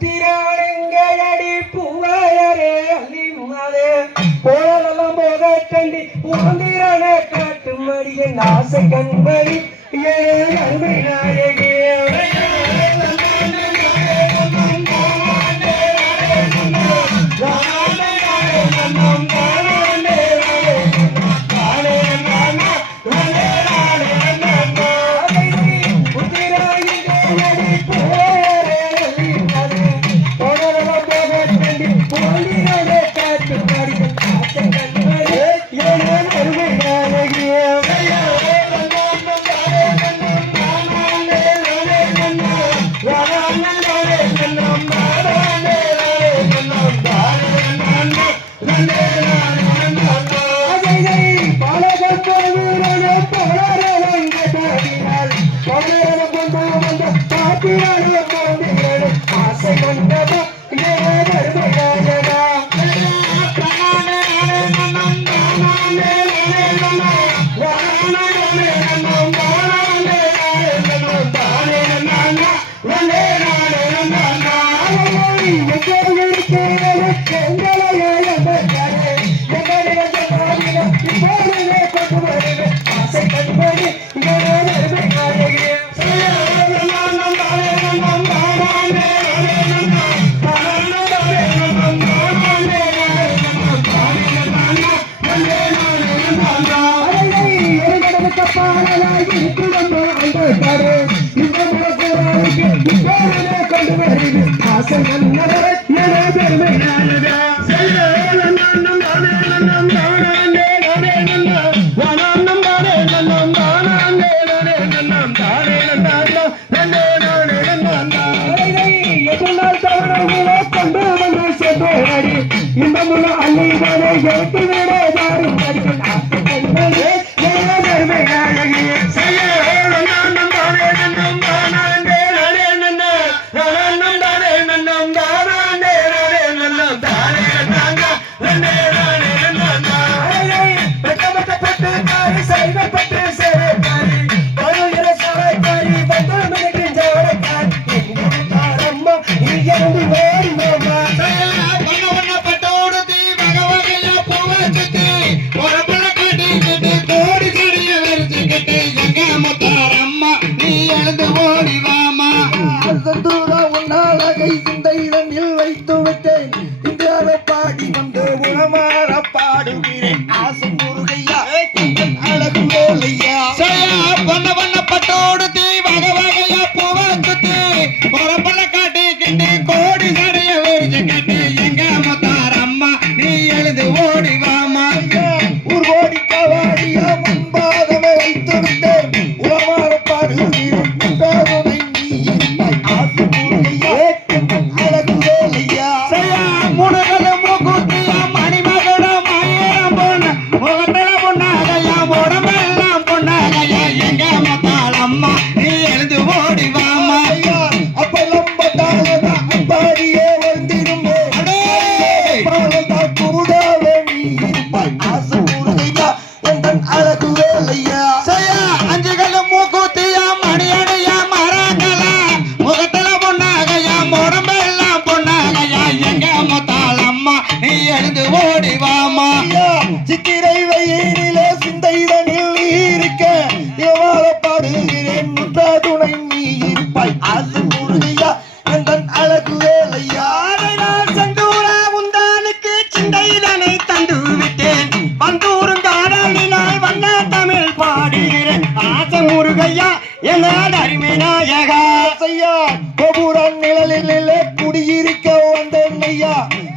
திராளங்கடி பூவையரே அள்ளிமாதே போலெல்லாம் போக கண்டி உந்திரான காட்டு மடியின் ஆசை கண்மணி ஏன் அன்பை நாயகே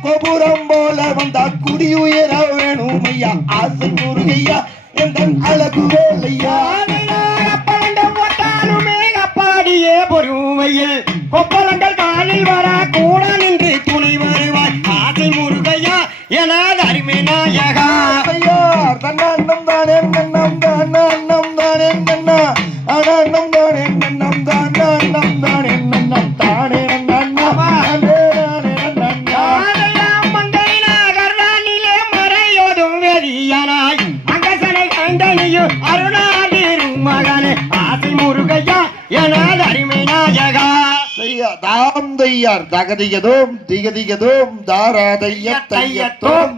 கோபுரம் போல வந்தா குடியுயர வேணும் ஐயா ஆசை முருகையா எந்த அழகு வேலையா அப்பாடியே பொறுமையில் கொப்பளங்கள் காலில் வர கூட நின்று துணை வருவாய் ஆசை முருகையா என அருமை நாயகா தன்னம் தானே நன்னம் தான் அண்ணம் தானே நன்னா அண்ணம் தானே நன்னம் தான் அண்ணம் தானே நன்னம் தானே மங்கை நாகர் வானிலே மறையோதும் வெறியனாய் அங்கசன தகதியதோம் திகதிகதோம் தாராதைய தையத்தோம்